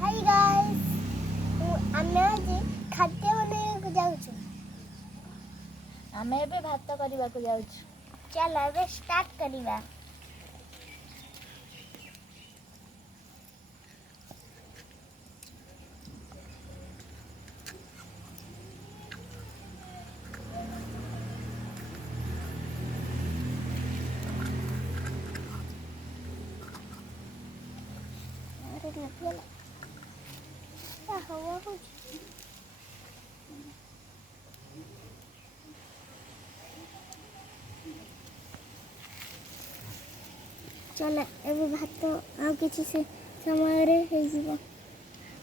Hi guys आमे आज खाद्य बनाइବାକୁ ଯାଉଛୁ। ଆମେ ଏବେ ଭାତ କରିବାକୁ ଯାଉଛୁ। ଚାଲ ଏବେ ଷ୍ଟାର୍ଟ କରିବା। चल ଏବେ ଭାତ ଆଉ କିଛି ସମୟରେ ହେଇଯିବ।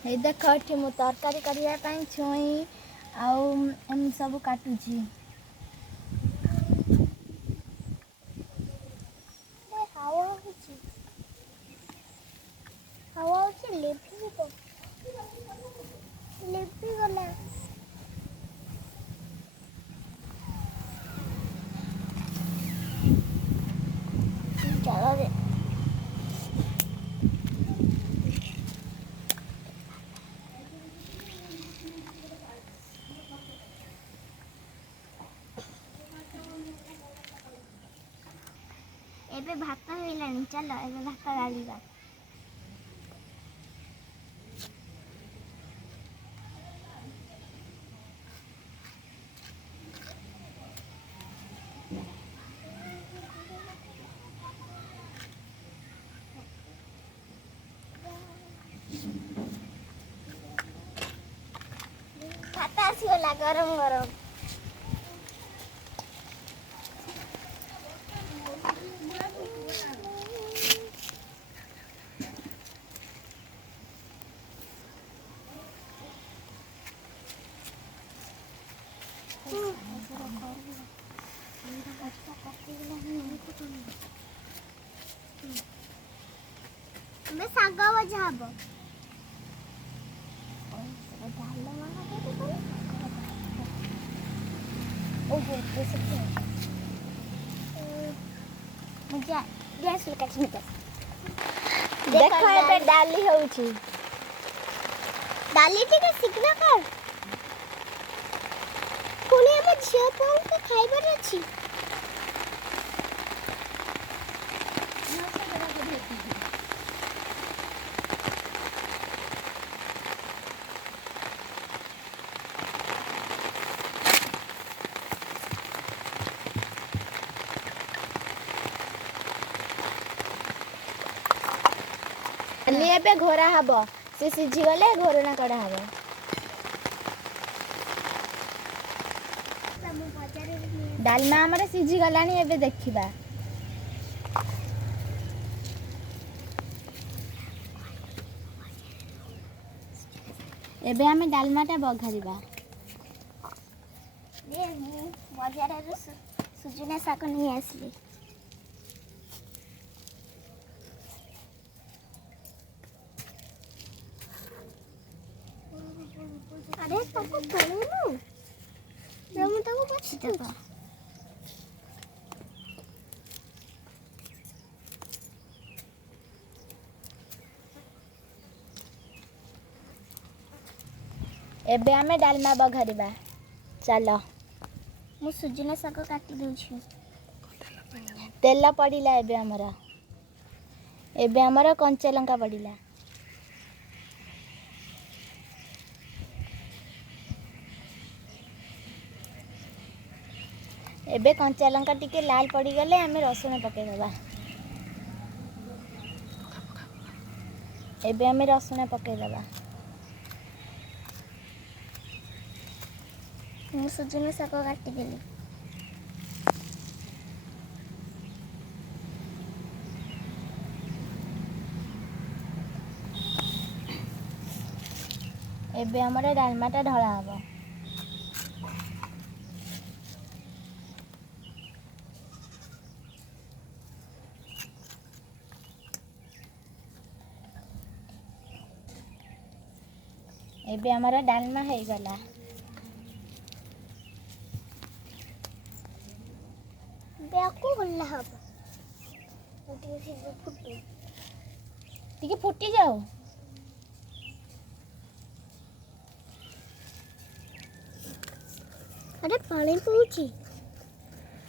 ଏଇ ଦେଖ ଏଠି ମୁଁ ତରକାରୀ କରିବା ପାଇଁ ଛୁଇଁ ଆଉ ଏମିତି ସବୁ କାଟୁଛି। ହାୱା ହଉଛି ଲିଭିଗଲା। ଚାଳରେ ଏବେ ଭାତ ହେଇଲାଣି। ଚାଲ ଏବେ ଭାତ ଗାଳିବା। ଭାତ ଆସିଗଲା ଗରମ ଗରମ। ଏବେ ଶାଗ ଭଜା ହବ। ଦେଖ ଏବେ ଡାଲି ହେଉଛି। ଡାଲି ଟିକେ ଶୀଘ୍ର କର। ପୁଣି ଆମ ଝିଅ ପୁଅଙ୍କୁ ଖାଇବାର ଅଛି। ଡାଲି ଏବେ ଘୋରା ହବ। ସେ ସିଝିଗଲେ ଘୋରଣା କଢା ହବ। ଡାଲମା ଆମର ସିଝିଗଲାଣି। ଏବେ ଦେଖିବା। ଏବେ ଆମେ ଡାଲମାଟା ବଘାରିବା। ମୁଁ ବଜାରରୁ ସୁଜୁନା ଶାଗ ନେଇ ଆସିଲି। अरे ताको तोड़ेनु मैं ताको बाछी देबा। ଏବେ ଆମେ ଡାଲମା ବଘାରିବା। ଚାଲ ମୁଁ ସୁଜୁନା ଶାଗ କାଟି ଦଉଛି। ତେଲ ପଡ଼ିଲା। ଏବେ ଆମର କଞ୍ଚା ଲଙ୍କା ପଡ଼ିଲା। ଏବେ କଞ୍ଚା ଲଙ୍କା ଟିକେ ଲାଲ ପଡ଼ିଗଲେ ଆମେ ରସୁଣ ପକାଇଦେବା। ଏବେ ଆମେ ରସୁଣ ପକାଇଦେବା। ମୁଁ ସୁଜୁନା ଶାଗ କାଟିଦେଲି। ଏବେ ଆମର ଡାଲମାଟା ଢଳା ହବ। ଏବେ ଆମର ଡାଲମା ହେଇଗଲା। ବେକୁ ଗଲା ହବ ଟିକେ ଫୁଟି ଯାଉ। अरे पानी पहुंची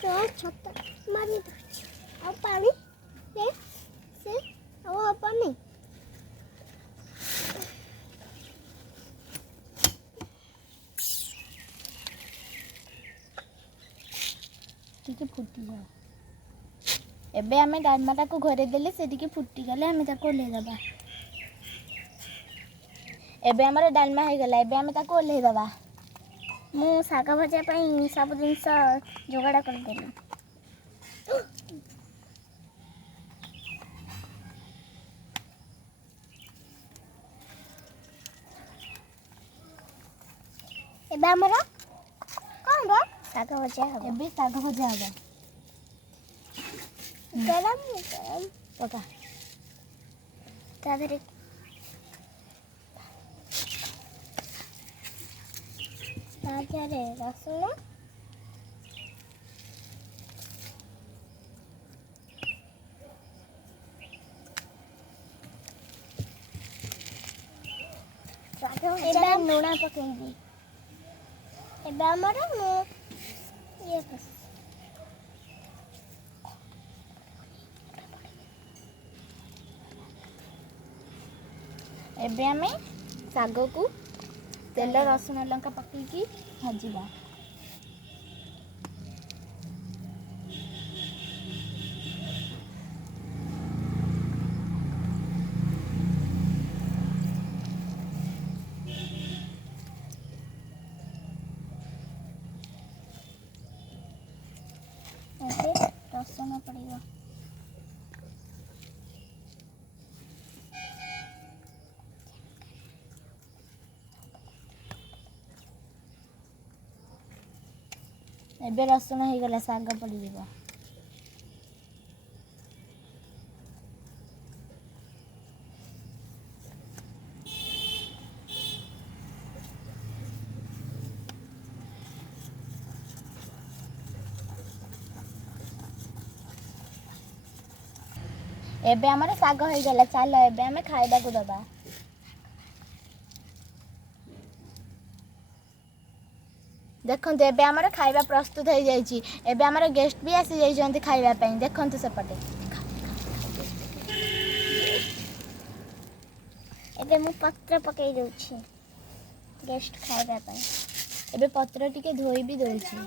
तो छत्ता मारी अब पानी से अब पानी ଟିକେ ଫୁଟିଯାଉ। ଏବେ ଆମେ ଡାଲମାଟାକୁ ଘୋରେଇ ଦେଲେ ସେ ଟିକେ ଫୁଟିଗଲେ ଆମେ ତାକୁ ଓହ୍ଲେଇଦେବା। ଏବେ ଆମର ଡାଲମା ହେଇଗଲା। ଏବେ ଆମେ ତାକୁ ଓହ୍ଲେଇଦେବା। ମୁଁ ଶାଗ ଭଜା ପାଇଁ ସବୁ ଜିନିଷ ଯୋଗାଡ଼ କରିଦେଲି। ଏବେ ଆମର କ'ଣ ହବ? ଶାଗ ଭଜା ହବ। ଏବେ ଶାଗ ଭଜା ହବ। ଗରମ ପକା ତା ଦେହରେ ରସୁଣ ଏବେ ଲୁଣ ପକେଇବି। ଏବେ ଆମର ଇଏ ଏବେ ଆମେ ଶାଗକୁ ତେଲ ରସୁଣ ଲଙ୍କା ପକେଇକି ଭାଜିବା। ଏବେ ରସୁଣ ପଡ଼ିବ। ଏବେ ରସୁଣ ହେଇଗଲା ଶାଗ ପଡ଼ିଯିବ। ଏବେ ଆମର ଶାଗ ହେଇଗଲା। ଚାଲ ଏବେ ଆମେ ଖାଇବାକୁ ଦେବା। ଦେଖନ୍ତୁ ଏବେ ଆମର ଖାଇବା ପ୍ରସ୍ତୁତ ହେଇଯାଇଛି। ଏବେ ଆମର ଗେଷ୍ଟ ବି ଆସିଯାଇଛନ୍ତି ଖାଇବା ପାଇଁ। ଦେଖନ୍ତୁ ସେପଟେ। ଏବେ ମୁଁ ପତ୍ର ପକେଇ ଦେଉଛି ଗେଷ୍ଟ ଖାଇବା ପାଇଁ। ଏବେ ପତ୍ର ଟିକେ ଧୋଇ ବି ଦେଉଛି।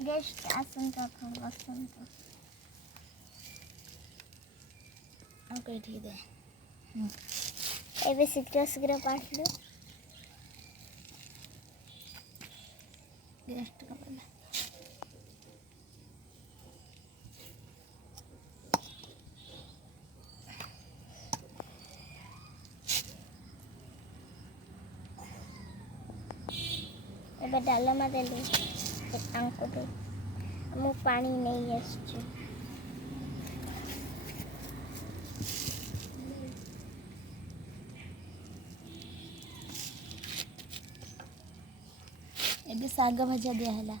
ଗେଷ୍ଟ ଆସନ୍ତୁ ଆପଣ ବସନ୍ତୁ। ଆଉ କେଠିକି ଦେ। ଏବେ ଶୀଘ୍ର ଶୀଘ୍ର ପାଠିଲୁ ଗେଷ୍ଟ କଲା। ଏବେ ଡାଲମା ଦେଲି ତାଙ୍କୁ ମୁଁ ପାଣି ନେଇ ଆସିଛି। ଏବେ ଶାଗ ଭଜା ଦିଆହେଲା।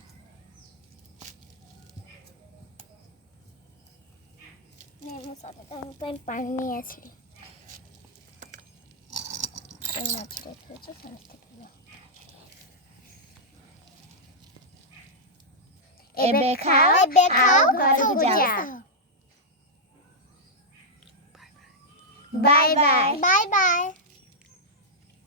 ମୁଁ ତାଙ୍କ ପାଇଁ ପାଣି ନେଇ ଆସିଲି। ମାଛରେ ଥୋଇଛି ସମସ୍ତେ ଖାଇବ। ଏବେ ଖାଅ ଆଉ ଘରକୁ ଯାଅ। Bye bye. Bye bye.